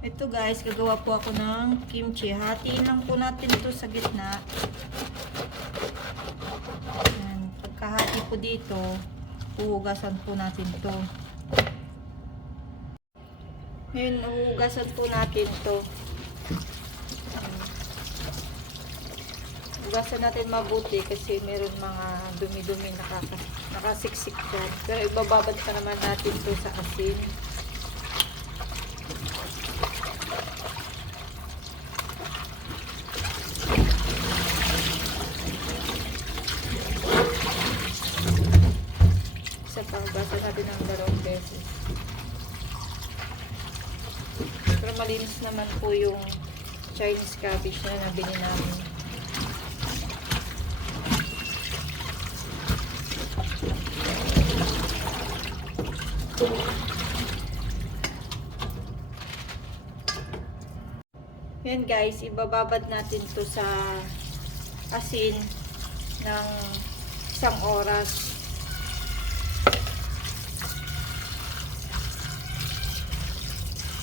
Ito guys, gagawa po ako ng kimchi. Hatiin lang po natin ito sa gitna. Ayan. Pagkahati po dito, huhugasan po natin ito. Ngayon, huhugasan po natin ito. Hugasan natin mabuti kasi meron mga dumi-dumi nakasiksik dyan. Pero ibababad pa naman natin ito sa asin. Isa pa, hugasan natin ng 2 beses. Pero malinis naman po yung Chinese cabbage na nabili namin. Yan guys, ibababad natin to sa asin ng 1 oras.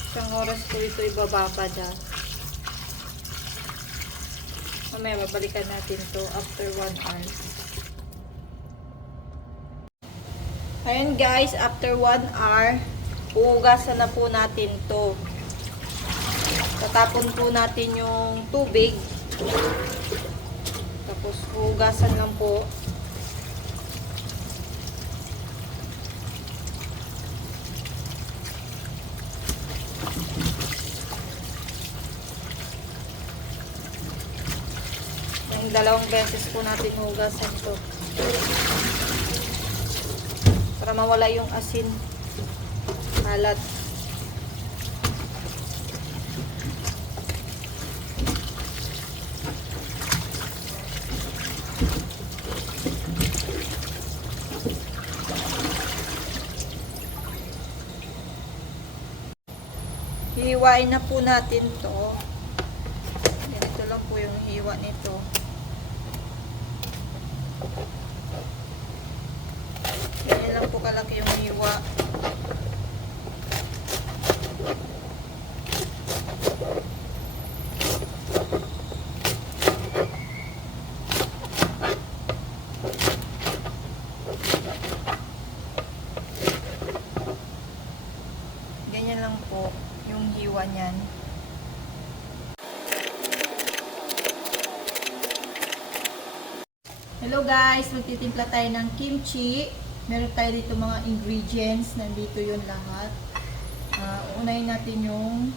Isang oras po ito ibababad ha. Mamaya babalikan natin to after 1 hour. Ayan guys, after 1 hour, huhugasan na po natin to. Tatapon po natin yung tubig. Tapos huhugasan lang po. Yung 2 beses po natin hugasan to. Para mawala yung asin, kalat. Hihiwain na po natin to. Ganito lang po yung hiwa nito. Ganyan lang po kalaki yung hiwa. Ganyan lang po yung hiwa niyan. Hello guys, magtitimpla tayo ng kimchi. Meron tayo dito mga ingredients. Nandito yun lahat. Unahin natin yung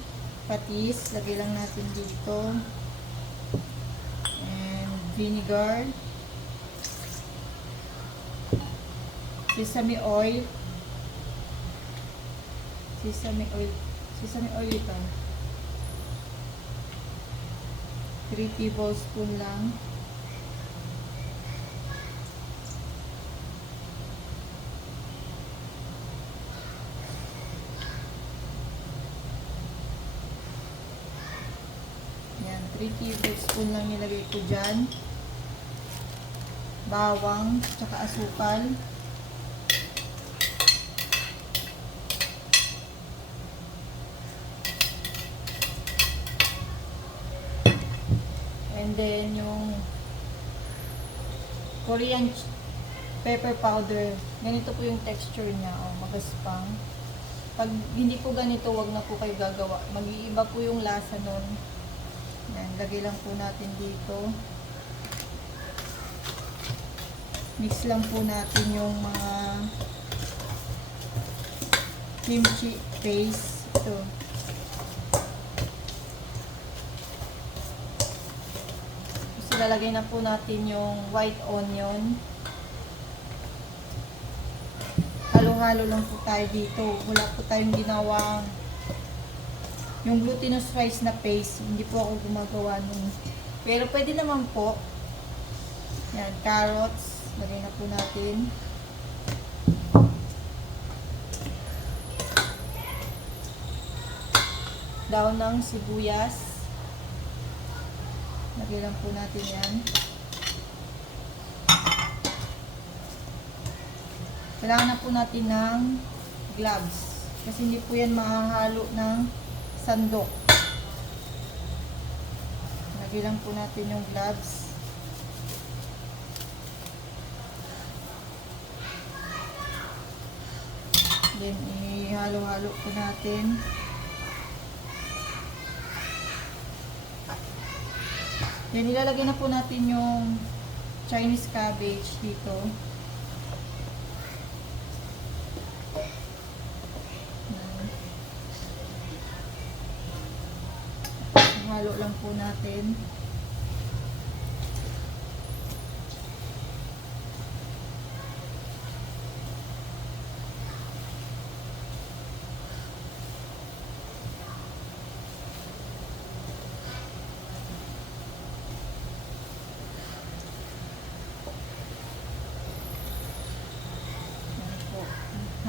patis. Lagay lang natin dito. And vinegar. Sesame oil. Sesame oil ito. 3 tablespoon lang. Yan, 3 tablespoon lang nilagay ko dyan. Bawang, tsaka asukal. And then yung Korean pepper powder. Ganito po yung texture niya. Magaspang. Pag hindi po ganito, wag na po kayo gagawa. Mag-iiba po yung lasa nun. Yan, lagay lang po natin dito. Mix lang po natin yung mga kimchi paste. Ito. Lalagay na po natin yung white onion. Halo-halo lang po tayo dito. Wala po tayong ginawang yung glutinous rice na paste. Hindi po ako gumagawa nun. Pero pwede naman po. Yan, carrots. Lagay na po natin. Daon ng sibuyas. Lagay lang po natin yan. Kailangan na po natin ng gloves. Kasi hindi po yan mahahalo ng sandok. Lagyan lang po natin yung gloves. Then, ihalo-halo po natin. Yan, ilalagay na po natin yung Chinese cabbage dito. Halo lang po natin.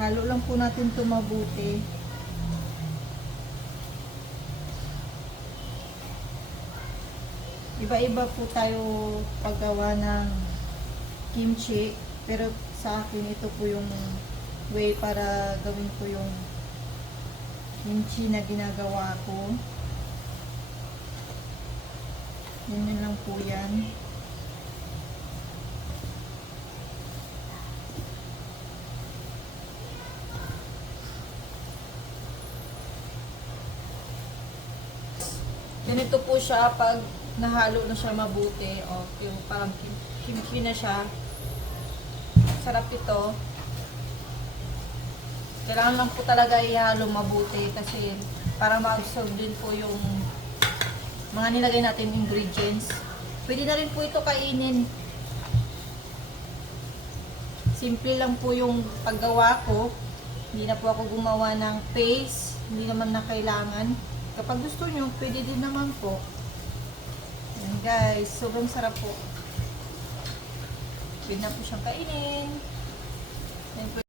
Halo lang po natin ito mabuti. Iba-iba po tayo paggawa ng kimchi. Pero sa akin, ito po yung way para gawin ko yung kimchi na ginagawa ko. Yun lang po yan. Ganito po siya pag nahalo na siya mabuti. O, yung parang kimchi na siya. Sarap ito. Kailangan lang po talaga ihalo mabuti kasi para ma-absorb din po yung mga nilagay natin ingredients. Pwede na rin po ito kainin. Simple lang po yung paggawa ko. Hindi na po ako gumawa ng paste. Hindi naman na kailangan. Kapag gusto nyo, pwede din naman po. Yan guys, sobrang sarap po. Pwede na po siyang kainin.